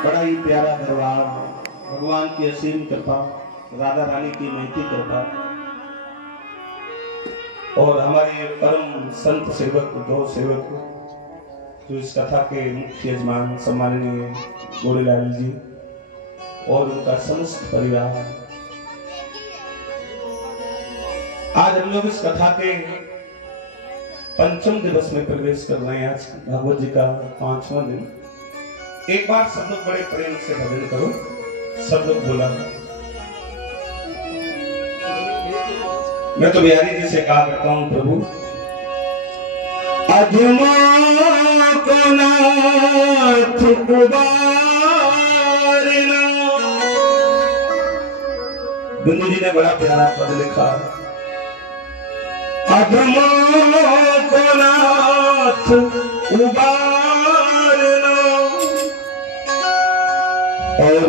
बड़ा ही प्यारा दरबार, भगवान की असीम कृपा, राधा रानी की महती कृपा और हमारे परम संत सेवक, दो सेवक जो इस कथा के मुख्य यजमान सम्माननीय गोरेलाल जी और उनका समस्त परिवार। आज हम लोग इस कथा के पंचम दिवस में प्रवेश कर रहे हैं। आज भागवत जी का 5वां दिन। एक बार सब लोग बड़े प्रेम से भजन करो, सब लोग बोला। मैं तो बिहारी जी से कहा करता हूं, प्रभु अजमा को नाथ उबारना। बिंदु जी ने बड़ा प्यारा पद लिखा, अजमा को नाथ उबारना। और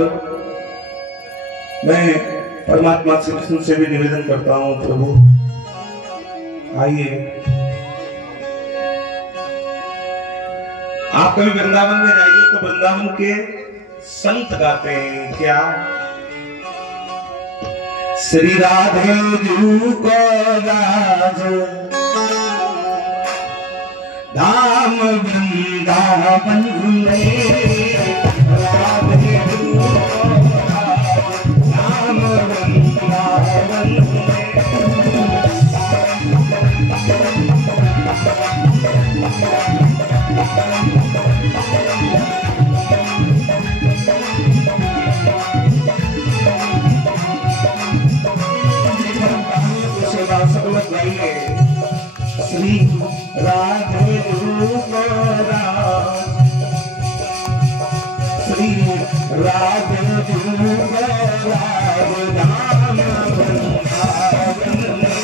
मैं परमात्मा श्री कृष्ण से भी निवेदन करता हूं, प्रभु आइए, आप कभी वृंदावन में जाइए तो वृंदावन के संत गाते हैं क्या, श्री राधे जी को राज धाम वृंदावन में, राधे जी को राज धाम वृंदावन में। श्री राधे को राज, श्री राधे को राज धाम वृंदावन में,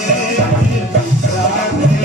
राधे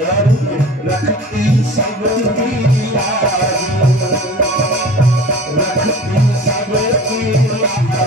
रखती सबकी लाज, रखती सबकी लाज।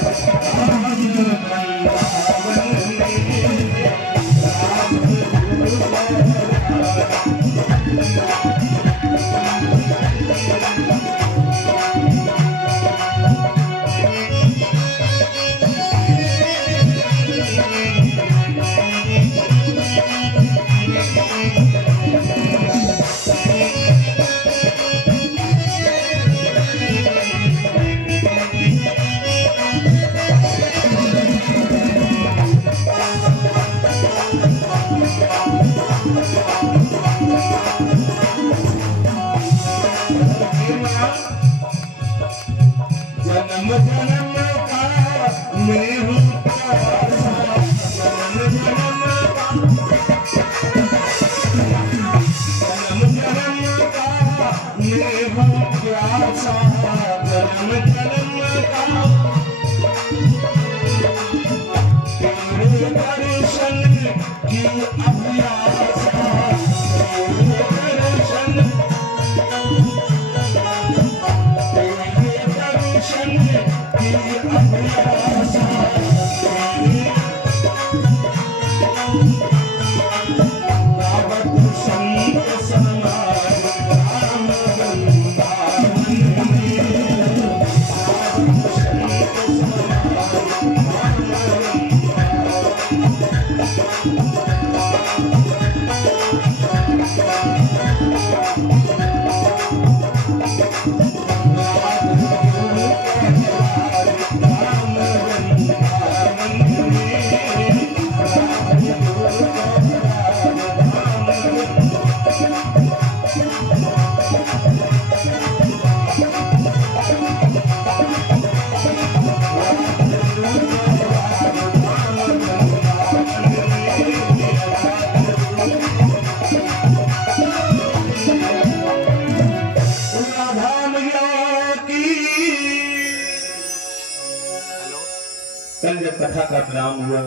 जन्म जन्म का मैं हूँ प्यासा, जन्म जन्म का, जन्म जन्म का मैं हूँ प्यासा, जन्म जन्म का तेरे दर्शन की अभिलाषा, तेरे दर्शन की अभिलाषा। दावत संत समाज राम वृंदावन में, दावत संत समाज राम कल जब कथा का विराम हुआ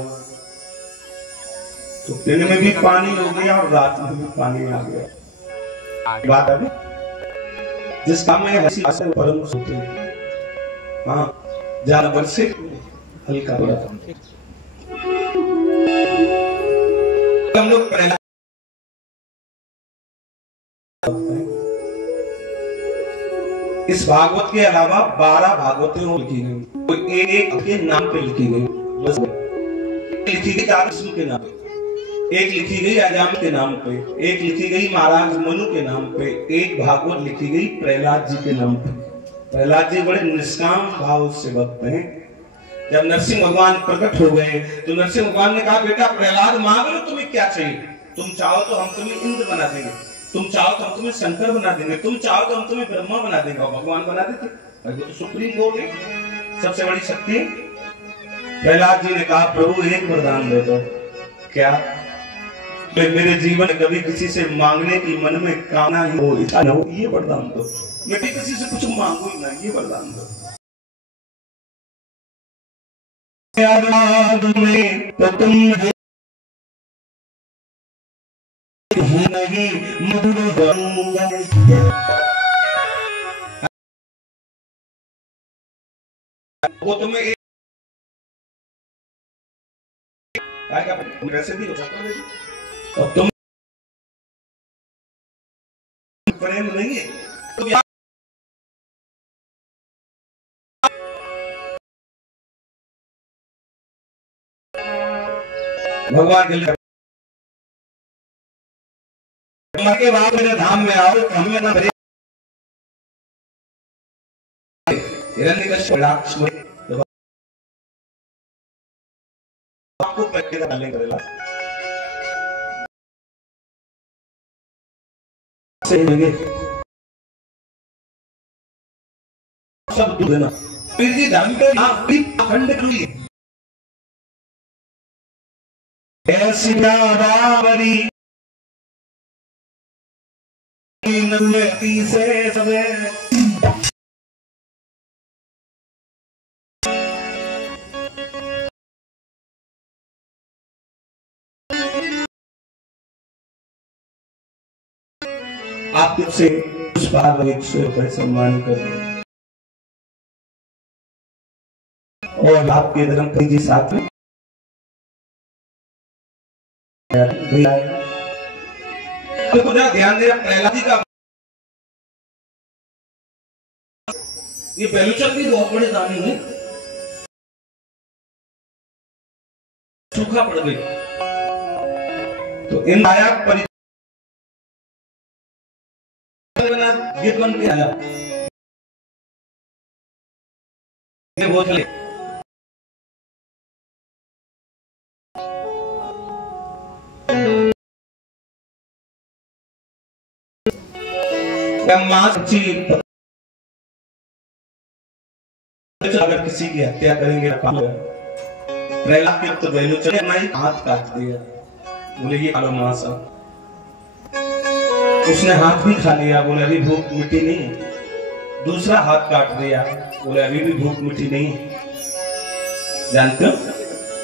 तो दिन में भी पानी हो गया और रात में भी पानी आ गया। बात है जिस काम में हंसी से परम सुखी, हाँ जानवर से हल्का पड़ा। हम लोग इस भागवत के अलावा 12 भागवतें लिखी गई, कोई एक के नाम पे लिखी गई। लिखी गई विष्णु के नाम पे, एक लिखी गई अजाम के नाम पे, एक लिखी गई महाराज मनु के नाम पे, एक भागवत लिखी गई प्रहलाद जी के नाम पे। प्रहलाद जी बड़े निष्काम भाव से भक्त हैं। जब नरसिंह भगवान प्रकट हो गए तो नरसिंह भगवान ने कहा, बेटा प्रहलाद मांग लो तुम्हें क्या चाहिए, तुम चाहो तो हम तुम्हें इंद्र बना देंगे, तुम चाहो तो हम तुम्हें शंकर बना देंगे, तुम चाहो तो हम तुम्हें ब्रह्मा बना देंगे। और भगवान बना देते, तो सुप्रीम कोर्ट है, सबसे बड़ी शक्ति। प्रहलाद जी ने कहा, प्रभु एक वरदान दे दो। क्या? तो मेरे जीवन कभी किसी से मांगने की मन में कामना ही हो, इच्छा न हो, ये वरदान दो। मैं भी किसी से कुछ मांगू ही ना, ये वरदान दो। में तो तुम नहीं मधुर वो तुम्हें वैसे भी हो सकता है और तुम प्रेम नहीं है तो भगवान के लिए के बाद मेरे धाम में आओ, हमें ना भरे आपको पैकेज डालने करेगा सब दूध देना फिर जी धर्म पे अखंड रुई ऐसी बावरी नन्हे से सबे आपकी तरफ से ₹100 सम्मान कर और आपके धर्म जी साथ में तो ध्यान दे। प्रहलाद जी का ये बेलूचन भी बहुत बड़े दानी है, सूखा पड़ गई तो इन आया गीत बन के आया बोतले अगर किसी की हत्या करेंगे प्रहलाद के तो बेलूचन ने हाथ काट दिया, बोले ये खा लो मांस। उसने हाथ भी खा लिया, बोले अभी भूख मिटी नहीं। दूसरा हाथ काट दिया, बोले अभी भी भूख मिटी नहीं। जानते हो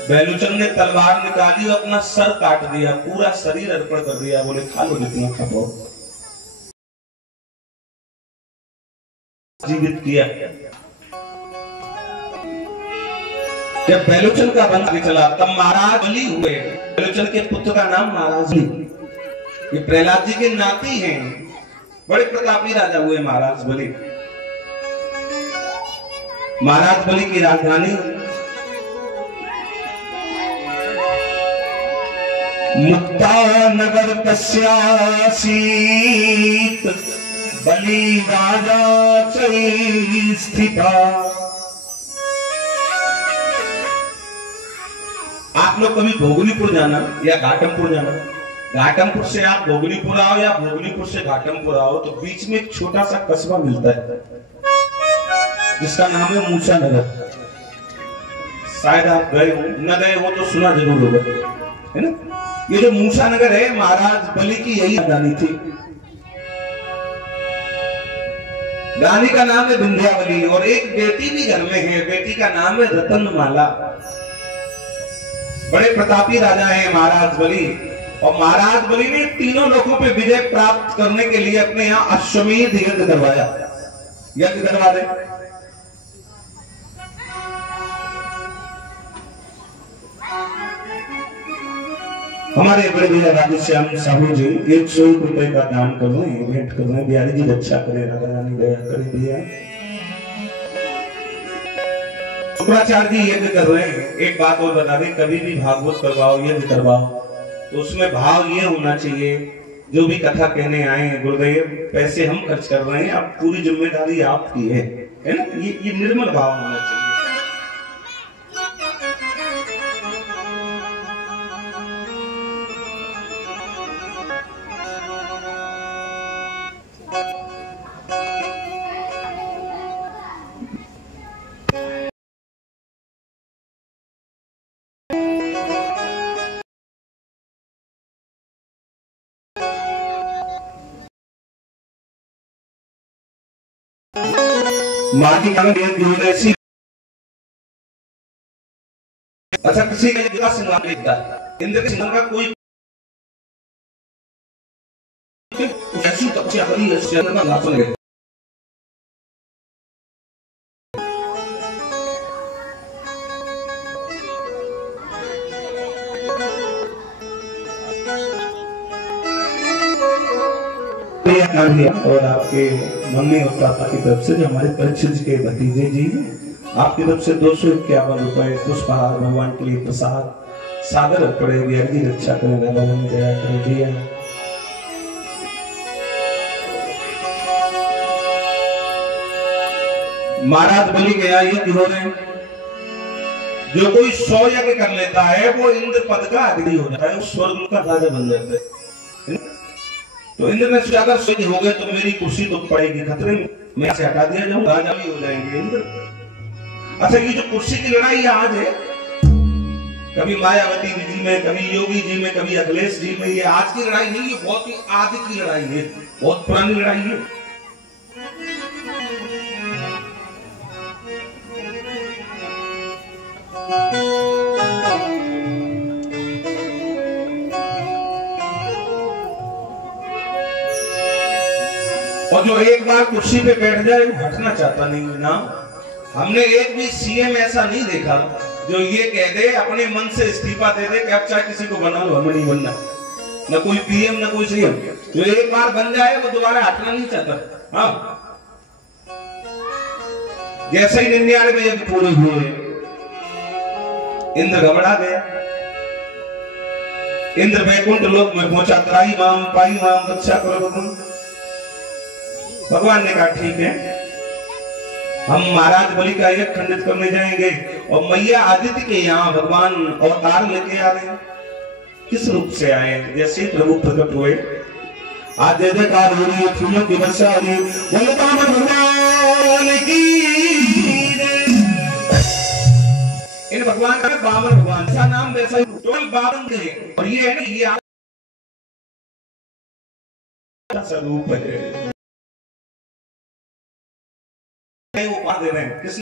बेलूचन ने तलवार निकाली और अपना सर काट दिया, पूरा शरीर अर्पण कर दिया, बोले खा लो जितना खा पाओ। जीवित किया। जब बेलूचन का वंश चला तब महाराज बलि हुए। बेलूचन के पुत्र का नाम महाराज बलि, ये प्रहलाद जी के नाती हैं, बड़े प्रतापी राजा हुए महाराज बलि। महाराज बलि की राजधानी मुक्ता नगर तस्यासीत बलि राजा चै स्थिता। आप लोग कभी भोगनीपुर जाना या घाटमपुर जाना, घाटमपुर से आप भोगनीपुर आओ या भोगनीपुर से घाटमपुर आओ तो बीच में एक छोटा सा कस्बा मिलता है जिसका नाम है मूसा नगर। शायद आप गए हो, न गए हो तो सुना जरूर होगा, है ना। ये जो मूसा नगर है महाराज बलि की यही राजधानी थी। रानी का नाम है विंध्यावली और एक बेटी भी घर में है, बेटी का नाम है रतनमाला। बड़े प्रतापी राजा हैं महाराज बलि और महाराज बलि ने तीनों लोगों पे विजय प्राप्त करने के लिए अपने यहाँ अश्वमेध यज्ञ करवाया। यज्ञ करवा दे। हमारे बड़े भैया राधेश्याम साहू जी 101 रुपए का दान कर रहे हैं, भेंट कर रहे हैं। बिहारी जी रक्षा करे, राधा रानी दया करे भैया। शुक्राचार्य जी यज्ञ कर रहे हैं। एक बात और बता दें, कभी भी भागवत करवाओ, यज्ञ करवाओ तो उसमें भाव ये होना चाहिए, जो भी कथा कहने आए हैं गुरुदेव पैसे हम खर्च कर रहे हैं, अब पूरी जिम्मेदारी आपकी है ना। ये निर्मल भाव होना चाहिए। माटी का ऐसी। अच्छा किसी का सिंगार लिखता है, इंद्र के सिंगार का कोई ऐसी तपस्या करी है लगे। और आपके मम्मी और पापा की तरफ से जो हमारे परीक्षित के भतीजे जी आपकी तरफ से 251 रुपए पुष्पहार भगवान के लिए प्रसाद सागर पड़े। बिहार जी रक्षा करें, दया कर दिया। महाराज बलि के यहाँ यज्ञ हो रहे हैं। जो कोई 100 यज्ञ कर लेता है वो इंद्र पद का अधिकारी हो जाता है, उस स्वर्ग का राजा बन जाता है। तो इंद्र ने सोचा अगर सही हो गए तो मेरी कुर्सी तो पड़ेगी खतरे में, मैं से हटा दिया जाऊं, राजा भी हो जाएंगे इंद्र। अच्छा ये जो कुर्सी की लड़ाई आज है, कभी मायावती जी में, कभी योगी जी में, कभी अखिलेश जी में, ये आज की लड़ाई नहीं, ये बहुत ही आदि की लड़ाई है, बहुत पुरानी लड़ाई है। और जो एक बार कुर्सी पे बैठ जाए वो हटना चाहता नहीं है ना। हमने एक भी सीएम ऐसा नहीं देखा जो ये कह दे, अपने मन से इस्तीफा दे दे कि अब चाहे किसी को बना लो, हमें नहीं बनना। न कोई पीएम न कोई सीएम, जो एक बार बन जाए वो दोबारा हटना नहीं चाहता। हाँ, जैसे ही 99 यज्ञ पूरे हुए, इंद्र घबरा गया। इंद्र वैकुंठ लोक में पहुंचा, त्राई माम पाई माम रक्षा करो भगवान ने कहा ठीक है, हम महाराज बलि का यज्ञ खंडित करने जाएंगे और मैया आदित्य के यहाँ भगवान अवतार लेके आ रहे हैं। किस रूप से आए? जैसे प्रभु प्रकट हुए, आज जय जयकार हो रही है, फूलों की वर्षा हो रही है, भगवान की। इन भगवान का बामन भगवान सा नाम वैसा ही टोल बावन के, और ये है ना, ये स्वरूप है, वो दे रहे हैं किस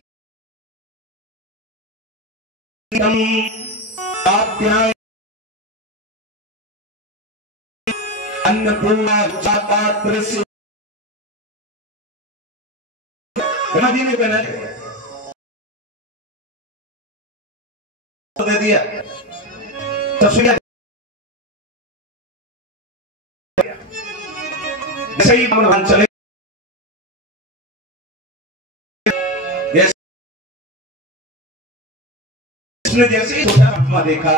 अन्नपूर्णा पात्र जी ने पहना दे दिया, जैसे ही भगवान चले, जैसे ही छोटा आत्मा देखा,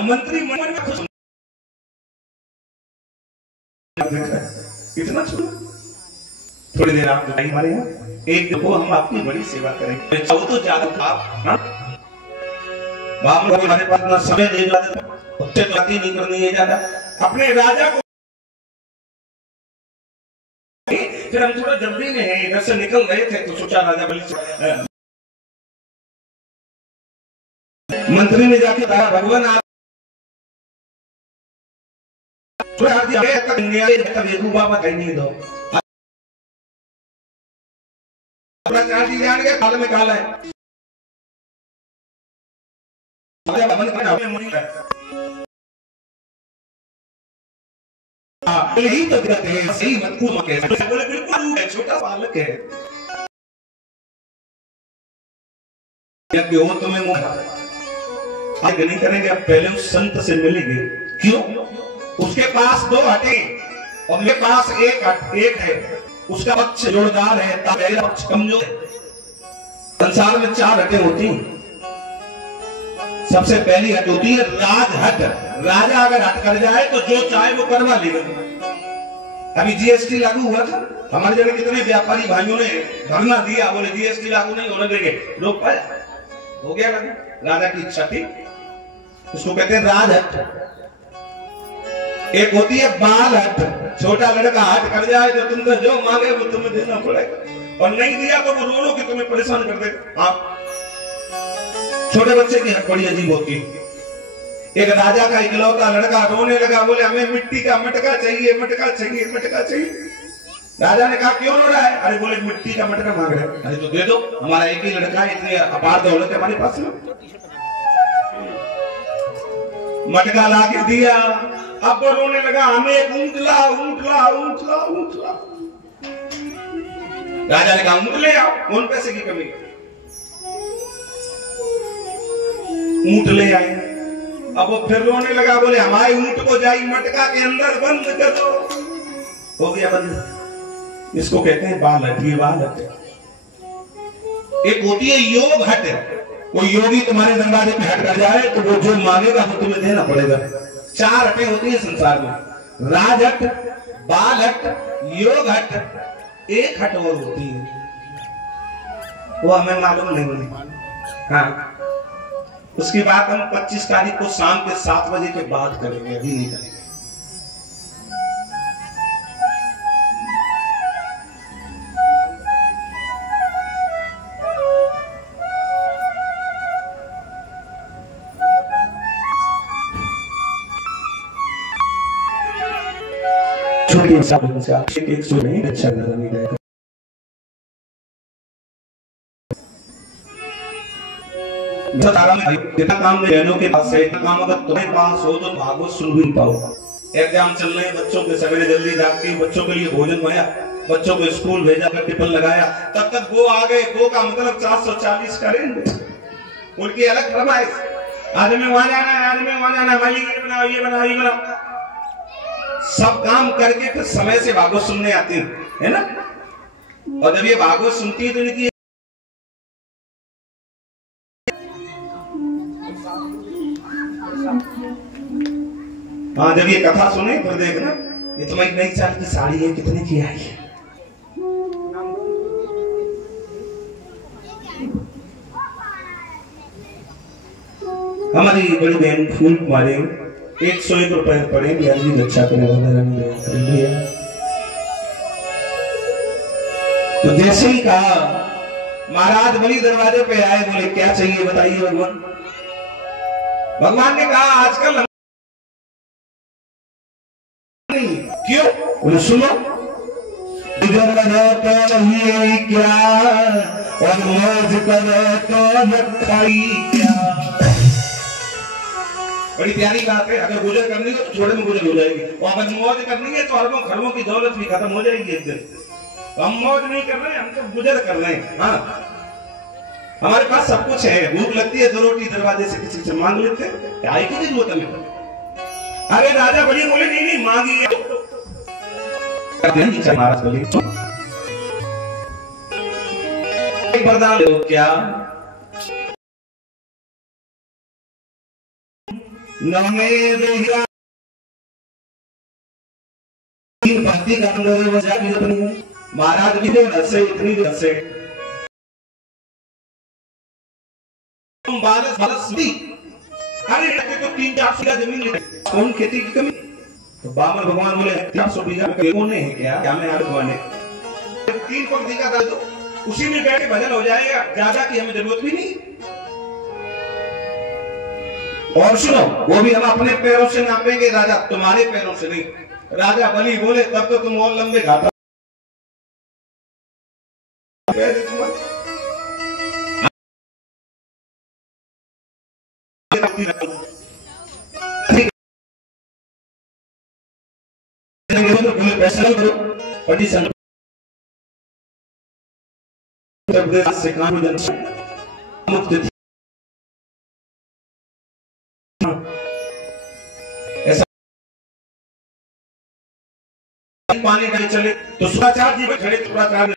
मंत्री मन में खुश, इतना छोटा। थोड़ी देर आप नहीं हमारे यहाँ, एक देखो हम आपकी बड़ी सेवा करेंगे, तो ज्यादा आप हमारे पास ना समय नहीं करनी है ज्यादा, अपने राजा को। फिर हम थोड़ा जल्दी में है, इधर से निकल रहे थे तो सोचा राजा बलि, मंत्री ने जाके कहा भगवान आप बाबा कहीं नहीं दो, अपना चार्ज जान गया, काल में काला है, यही तो कहते हैं सही मत को बोले बिल्कुल है, छोटा बालक है, हो तुम्हें आगे नहीं करेंगे, अब पहले उस संत से मिलेंगे। क्यों? उसके पास 2 हटे और मेरे पास एक है, उसका पक्ष जोरदार है, मेरा पक्ष कमजोर है। संसार में 4 हटें होती, सबसे पहली हट होती है राजहट। राजा अगर हट कर जाए तो जो चाहे वो करवा लेगा। अभी जीएसटी लागू हुआ था, हमारे जगह कितने व्यापारी भाइयों ने धरना दिया, बोले जीएसटी लागू नहीं होने देंगे, लोग पाए हो गया लागू, राजा की इच्छा थी। उसको कहते हैं राजहट। एक होती है बालहट, छोटा लड़का हट कर जाए तो तुमको जो मांगे वो तुम्हें देना पड़ेगा, और नहीं दिया तो वो रो लो कि तुम्हें परेशान कर दे। आप छोटे बच्चे की हट बड़ी अजीब होती है। एक राजा का इकलौता लड़का रोने लगा, बोले हमें मिट्टी का मटका चाहिए, मटका चाहिए, मटका चाहिए। राजा ने कहा क्यों रो रहा है? अरे बोले मिट्टी का मटका मांग रहे हैं। अरे तो दे दो, हमारा एक ही लड़का है, इतनी अपार दौलत है हमारे पास में। मटका ला के दिया, अब वो रोने लगा, हमें ऊंट ला, ऊंट ला, ऊंट ला, ऊंट ला। राजा ने कहा ऊंट ले आओ, कौन पैसे की कमी। ऊंट ले आए, अब वो फिर रोने लगा, बोले हमारे ऊंट को जाई मटका के अंदर बंद कर दो। हो गया बंद। इसको कहते हैं बालहट। ये बालहट। एक होती है योग हट, कोई योगी तुम्हारे दरवाजे पे हट कर जाए तो वो जो मांगेगा वो तुम्हें देना पड़ेगा। 4 हटें होती है संसार में, राजहट, बालहट, योग हट, एक हट और होती है, वो हमें मालूम नहीं। हाँ, उसकी बात हम 25 तारीख को शाम के 7 बजे के बाद करेंगे, अभी नहीं करेंगे। छोटी से एक सो नहीं अच्छा नहीं रहेगा। जितना काम बहनों के पास है, इतना काम अगर तुम्हारे पास हो तो भागवत सुन भी पाओ। एग्जाम चल रहे हैं बच्चों के, सवेरे जल्दी जागती, बच्चों के लिए भोजन बनाया, बच्चों को स्कूल भेजा, कर टिफिन लगाया, तब तक वो आ गए। वो का मतलब 440 का रेंज, उनकी अलग फरमाइश। आज में वहां जाना है, आज में वहां जाना है, भाई ये बनाओ, ये बनाओ, ये बनाओ। सब काम करके फिर समय से भागवत सुनने आती है ना। और जब ये भागवत सुनती है तो इनकी हाँ, जब ये कथा सुने तो देखना, ये तुम्हारी नई साल की साड़ी है, कितने की आई है? हमारी बड़ी बहन फूल कुमारी 101 रुपए पड़े, बिहार जी रक्षा करने वाला। तो जैसे ही कहा, महाराज बलि दरवाजे पे आए, बोले क्या चाहिए बताइए भगवान। भगवान ने कहा आजकल क्यों? बोले सुनो, इधर तो नहीं क्या और मौज करो तो खाई क्या। बड़ी प्यारी बात है। अगर गुजर करनी है तो थोड़े में गुजर हो जाएगी, और अगर मौज करनी है तो अरबों खरबों की दौलत भी खत्म हो जाएगी एक दिन। तो हम मौज नहीं कर रहे हैं, हम तो गुजर कर रहे हैं। हाँ, हमारे पास सब कुछ है, भूख लगती है 2 रोटी दरवाजे से किसी से मांग लेते हैं, क्या की जरूरत हमें। अरे राजा बलि बोले नहीं नहीं मांगी महाराज बलि एक वरदान दो। क्या? भक्ति का महाराज भी हंसे, इतनी हंसे, अरे तो 3-4 बीघा जमीन ले, कौन खेती की कमी? तो बामन भगवान बोले 300 बीघा में कौन है क्या मैं भगवान है 3 पंक्ति का दे दो, उसी में बैठ के भजन हो जाएगा, ज्यादा की हमें जरूरत भी नहीं। और सुनो, वो भी हम अपने पैरों से नापेंगे राजा, तुम्हारे पैरों से नहीं। राजा बलि बोले तब तो तुम और लंबे घाटा से ऐसा पानी का चले तो शुक्राचार्य जी खड़े, शुक्राचार्य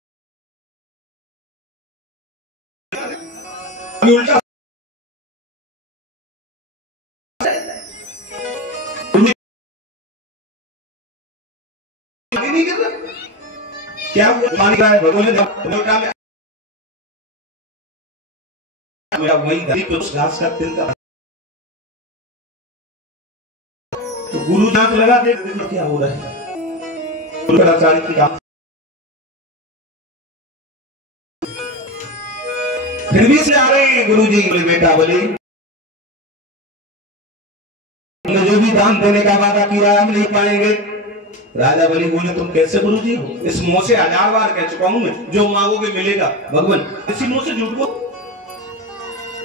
उल्टा नहीं कर रहा, क्या हुआ? पानी का है भगवान में वही गरीब पे उस घास का तिल का, तो गुरु जांच लगा दे क्या हो रहा है। शुक्राचार्य की बात फिर भी से आ रहे हैं गुरु जी। बोले बेटा बोले जो भी दान देने का वादा किया हम नहीं पाएंगे। राजा बलि बोले तुम कैसे गुरु जी हो, इस मुंह से 1000 बार कह चुका हूं मैं, जो मांगोगे मिलेगा भगवान, इसी मुंह से झूठ बोल।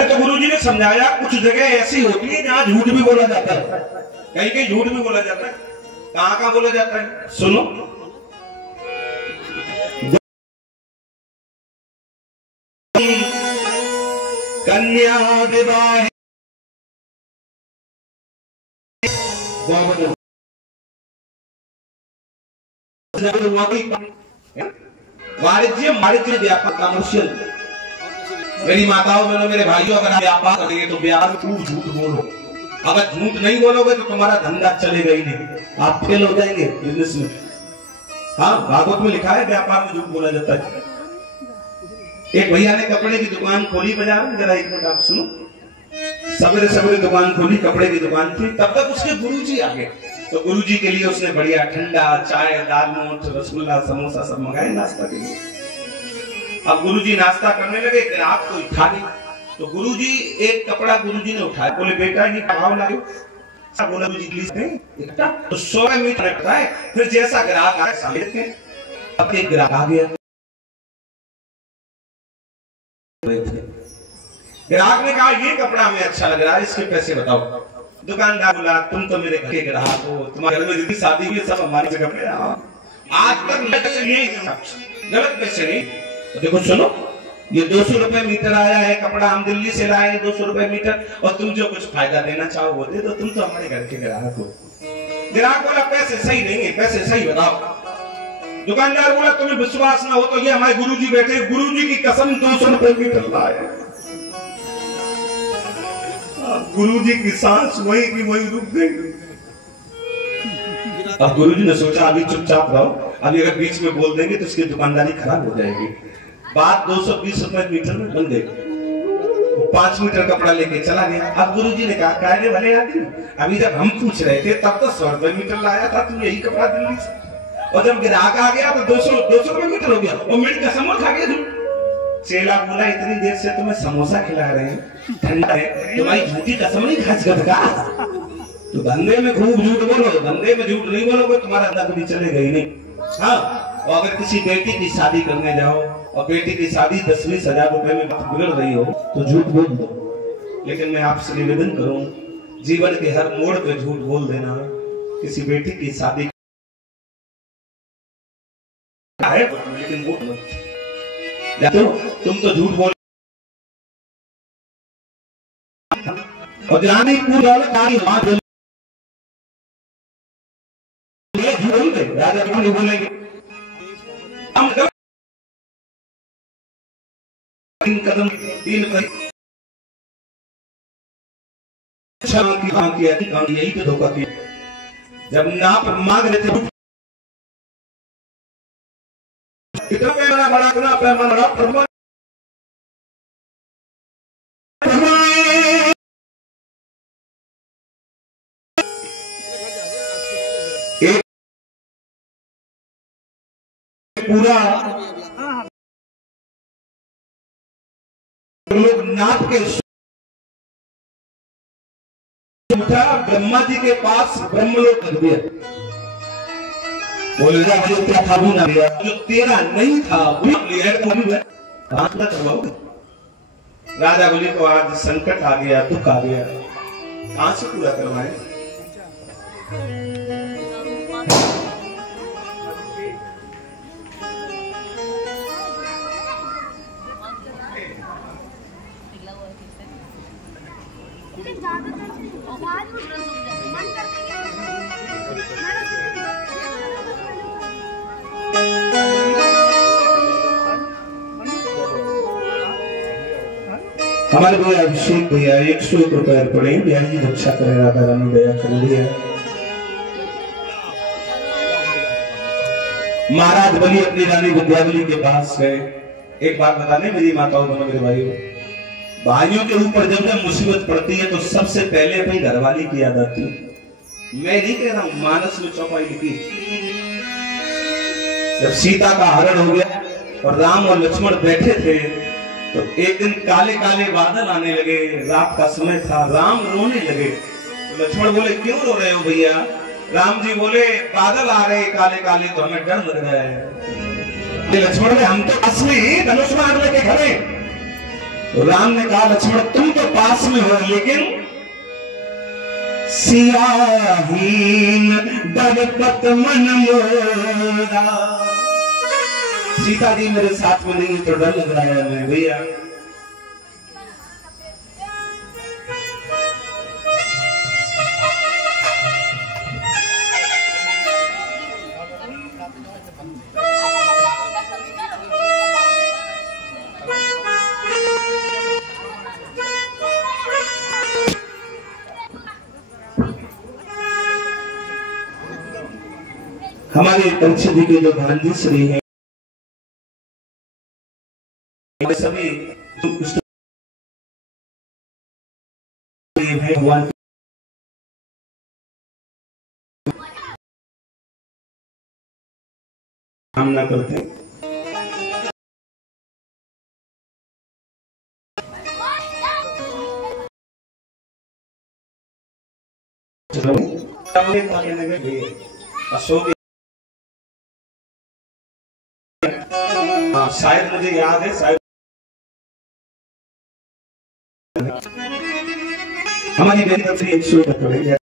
तो गुरु जी ने समझाया कुछ जगह ऐसी होती है जहां झूठ भी बोला जाता है, कहीं कहीं झूठ भी बोला जाता है। कहां कहां बोला जाता है सुनो। कन्या विवाह वाणिज्य वाणिज्य व्यापार कमर्शियल। मेरी माताओं बहनों मेरे भाइयों, अगर आप व्यापार करेंगे तो व्यापार खूब झूठ बोलो। अगर झूठ नहीं बोलोगे तो तुम्हारा धंधा चलेगा ही नहीं, आप फेल हो जाएंगे बिजनेस में। हाँ, भागवत में लिखा है व्यापार में झूठ बोला जाता है। एक भैया ने कपड़े की दुकान खोली बाजार में, जरा एक मिनट आप सुनो। सवेरे सवेरे दुकान खोली, कपड़े की दुकान थी, तब तक उसके गुरुजी आ गए। तो गुरुजी के लिए उसने बढ़िया ठंडा चाय, दाल मोठ, रसगुल्ला, समोसा सब मंगाए नाश्ता के लिए। अब गुरुजी नाश्ता करने लगे, ग्राहक को उठा ली। तो गुरुजी एक कपड़ा गुरुजी ने उठाया, बोले बेटा ये भाव लाओ। बोला गुरुजी प्लीज नहीं एकटा, तो 100 मीटर रखता है। फिर जैसा ग्राहक आया सामने, अब एक ग्राहक आ गया। ग्राहक ने कहा ये कपड़ा हमें अच्छा लग रहा है, इसके पैसे बताओ। दुकानदार बोला तुम तो मेरे घर के ग्राहक हो, तुम्हारे घर में जितनी शादी हुई सब हमारे से कपड़े। आज तक लिए गलत पैसे नहीं। देखो सुनो, ये 200 रुपए मीटर आया है कपड़ा, हम दिल्ली से लाए हैं 200 रुपए मीटर, और तुम जो कुछ फायदा देना चाहो वो दे दो। तुम तो हमारे घर के ग्राहक हो। ग्राहक बोला पैसे सही नहीं है, पैसे सही बताओ। दुकानदार बोला तुम्हें विश्वास ना हो तो ये हमारे गुरुजी बैठे, गुरुजी की कसम 200 रुपए मीटर लाए। गुरुजी की सांस वही की वही रुक गई। अब गुरुजी ने सोचा अभी चुपचाप रहो, अभी अगर बीच में बोल देंगे तो इसकी दुकानदारी खराब हो जाएगी। बात 220 रुपए मीटर में बन गई। 5 मीटर कपड़ा लेके चला गया। अब गुरुजी ने कहा कायदे भले आदमी, अभी जब हम पूछ रहे थे तब तो 100 रुपए मीटर लाया था तुम यही कपड़ा दिल्ली से, और जब ग्राहक आ गया तो 200 रुपए मीटर हो गया। और मिनट का समोसा खा गया तुम। चेला बोला इतनी देर से तुम्हें समोसा खिला रहे हैं, ठंडा है, तुम्हारी झूठी कसम नहीं खाच का। तो धंधे में खूब झूठ बोलो, धंधे में झूठ नहीं बोलोगे तुम्हारा नौकरी चलेगा ही नहीं। हाँ, और अगर किसी बेटी की शादी करने जाओ और बेटी की शादी 10-20 हजार रुपए में बिगड़ रही हो तो झूठ बोल दो। लेकिन मैं आपसे निवेदन करूं, जीवन के हर मोड़ पे झूठ बोल देना। किसी बेटी की शादी है लेकिन वोट मत जाते हो, तुम तो झूठ बोल और जाने पूरा झूठ बोलते राजा क्यों नहीं बोलेंगे। हम 3 कदम 3 यही तो धोखा किया। जब नाप मांग रहे थे कितना पैमाना बड़ा, कितना पैमाना बड़ा, प्रमाण एक पूरा लोग नाप के ब्रह्मा जी के पास ब्रह्मलोक रख दिया। बोले मुझे क्या था भी ना लिया, जो तेरा नहीं था वो लिया कहाँ पूरा करवाओगे। राजा बोले को आज संकट आ गया, दुख आ गया, कहां से पूरा करवाए। हमारे भैया अभिषेक भैया 101 रुपए पड़े, बिहार जी रक्षा करे, राधा रानी दया कर दिया। महाराज बलि अपनी रानी विद्यावली के पास गए। एक बात बताने मेरी माताओं दोनों मेरे भाइयों, भाइयों के ऊपर जब जब मुसीबत पड़ती है तो सबसे पहले अपनी घरवाली की याद आती है। मैं नहीं कह रहा हूं, मानस में चौपाई लिखी। जब सीता का हरण हो गया और राम और लक्ष्मण बैठे थे तो एक दिन काले काले बादल आने लगे, रात का समय था, राम रोने लगे। तो लक्ष्मण बोले क्यों रो रहे हो भैया। राम जी बोले बादल आ रहे काले काले तो हमें डर लग रहा है। लक्ष्मण ने हम तो असली धनुष मार लेके खड़े। तो राम ने कहा लक्ष्मण तुम तो पास में हो लेकिन सियाहीन डरपत मन मोरा। सीता जी मेरे साथ में नहीं तो डर लग रहा है मैं भैया। हमारे परीक्षा जी के जो भांजी श्री है सभी भगवान कामना करते हैं। अशोक शायद मुझे याद है, शायद हमारी मेरी तरफ से 100 रुपए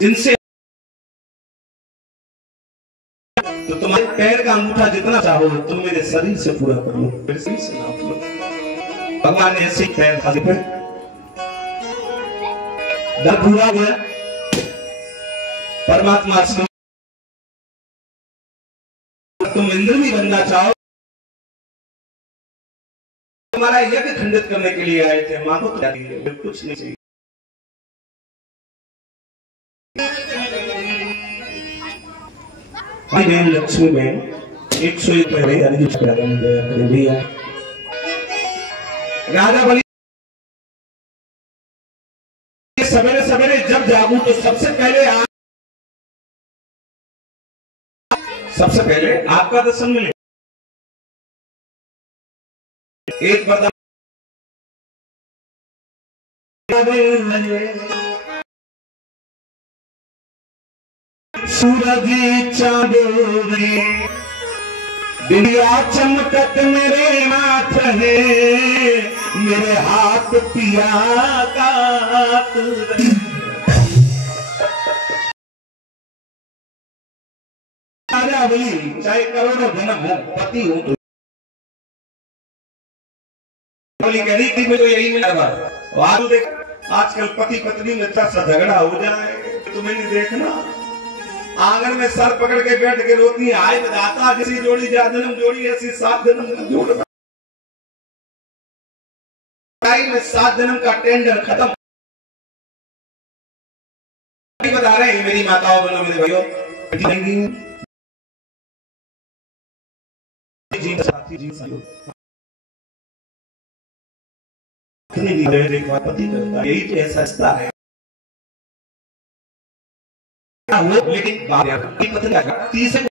जिनसे तो तुम्हारे पैर का अंगूठा जितना चाहो तुम मेरे शरीर से पूरा कर लो, मेरे शरीर से नाप लो। भगवान ने ऐसे ही पैर खाली पे दर पूरा गया। परमात्मा से तुम इंद्र भी बनना चाहो, तुम्हारा यज्ञ खंडित करने के लिए आए थे, मांगो क्या चाहिए? कुछ नहीं चाहिए। बहन लक्ष्मी बहन 101 भैया राजा बलि सवेरे सवेरे जब जागू तो सबसे पहले आपका दर्शन मिले। एक वरदान सूरज चांदोरे दिया चमकत मेरे हाथ है, मेरे हाथ पिया का राजा बलि चाहे करोड़ों जन्म हो पति हो तो बलि कह रही थी मैं तो यही मिला। आज देख आजकल पति पत्नी में इतना सा झगड़ा हो जाए, तुम्हें नहीं देखना आंगन में सर पकड़ के बैठ के रोती है, आए बताता जैसी जोड़ी जा जन्म जोड़ी ऐसी 7 जन्म जोड़ में 7 जन्म का टेंडर खत्म। बता रहे हैं मेरी माताओं बहनों मेरे भाइयों जी साथी जी पति करता यही तो ऐसा रिश्ता है। लेकिन तीसरे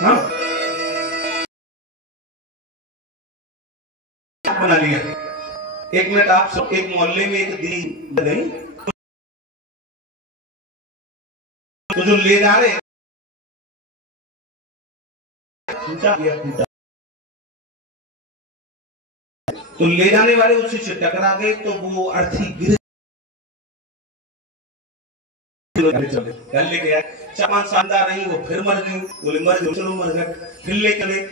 हाँ बना लिया। 1 मिनट आप सब एक मोहल्ले में एक दी गई तो जो ले जा रहे तो ले जाने वाले उसी से टकरा गए तो वो अर्थी गिर लेके आए। 4-5 शानदार नहीं वो फिर मर गई, बोले मर गए चलो मर गए, फिर लेके गए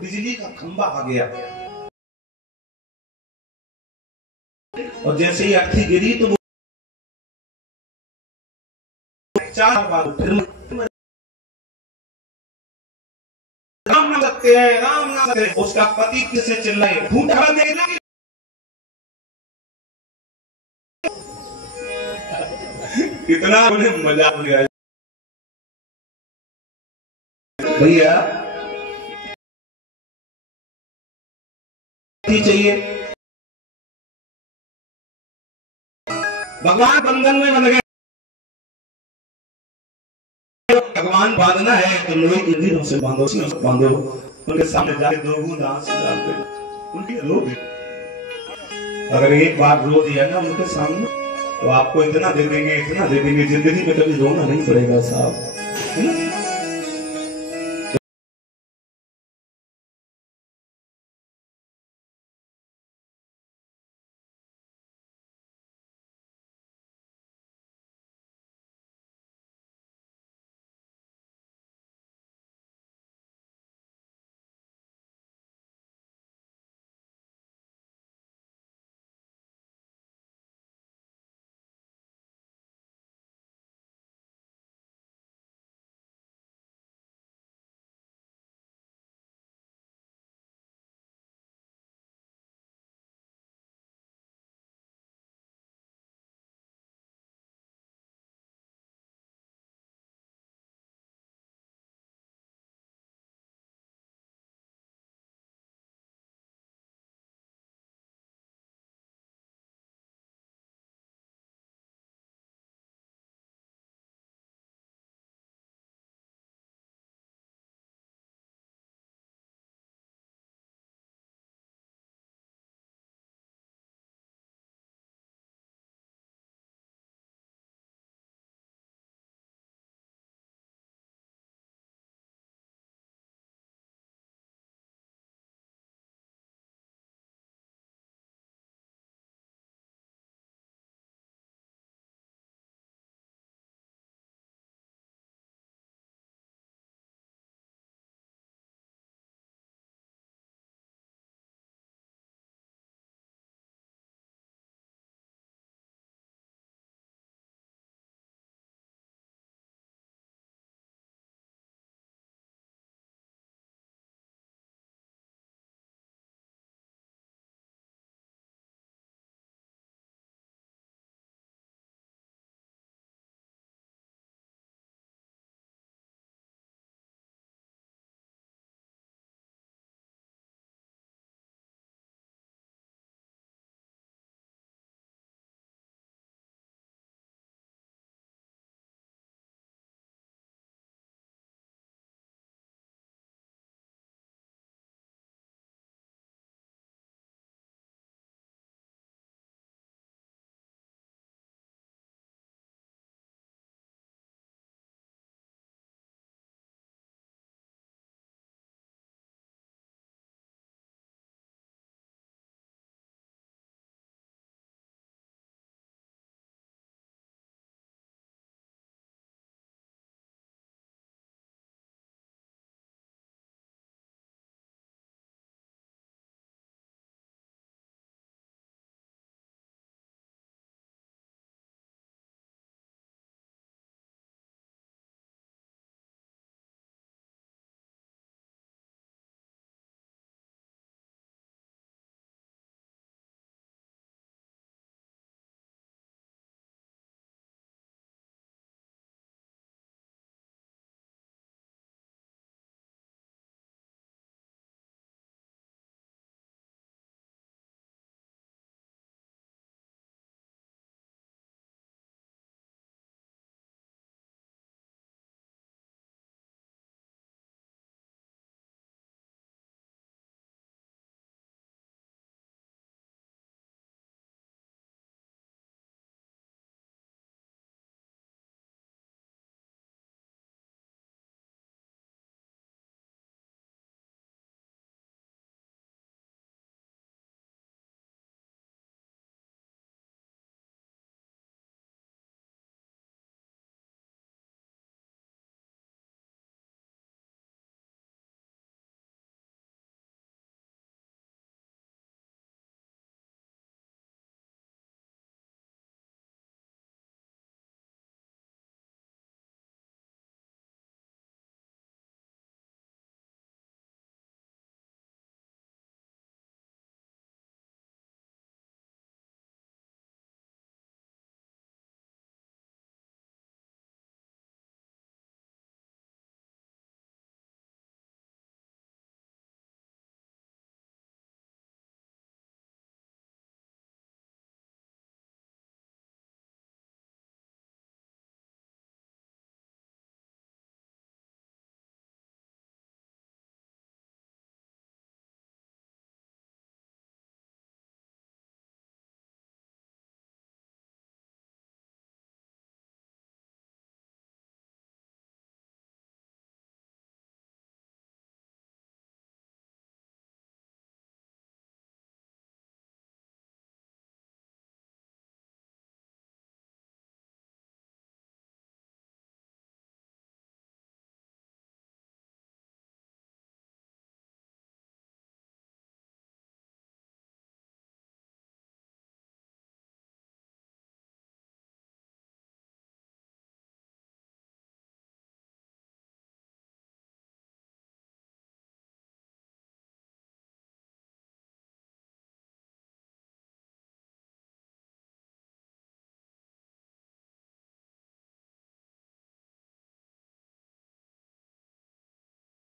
बिजली का खंभा आ गया और जैसे ही अर्थी गिरी तो वो 4 बार फिर राम नाम सकते हैं, राम नाम सकते हैं। उसका पति किसे चिल्लाए भूखा देना कितना उन्हें मजा आ गया भैया चाहिए। भगवान बंधन में बंध गए, भगवान बांधना है तो लोहे की जंजीरों से बांधो, बांधो उनके सामने जाके 2 बूंद आंसू डाल दो, उनकी रो दे। अगर एक बार रो दिया ना उनके सामने तो आपको इतना दे देंगे जिंदगी में कभी रोना नहीं पड़ेगा साहब, है ना।